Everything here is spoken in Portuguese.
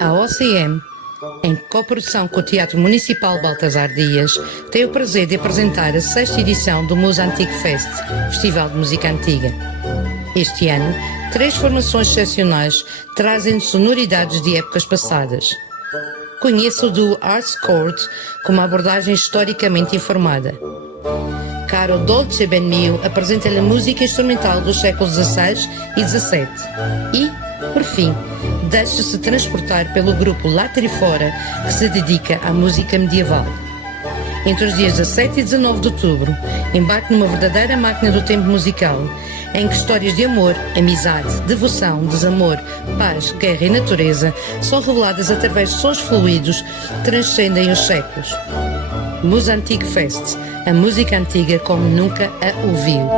A OCM, em coprodução com o Teatro Municipal Baltasar Dias, tem o prazer de apresentar a 6ª edição do Musantic Fest, Festival de Música Antiga. Este ano, 3 formações excepcionais trazem sonoridades de épocas passadas. Conheça o duo Arts Court com uma abordagem historicamente informada. Caro Dolce Ben Mio apresenta-lhe a música instrumental dos séculos XVI e XVII. E, por fim, deixe-se transportar pelo grupo Lá Trifora, que se dedica à música medieval. Entre os dias 17 e 19 de outubro, embarque numa verdadeira máquina do tempo musical, em que histórias de amor, amizade, devoção, desamor, paz, guerra e natureza são reveladas através de sons fluidos que transcendem os séculos. Musantic Fest, a música antiga como nunca a ouviu.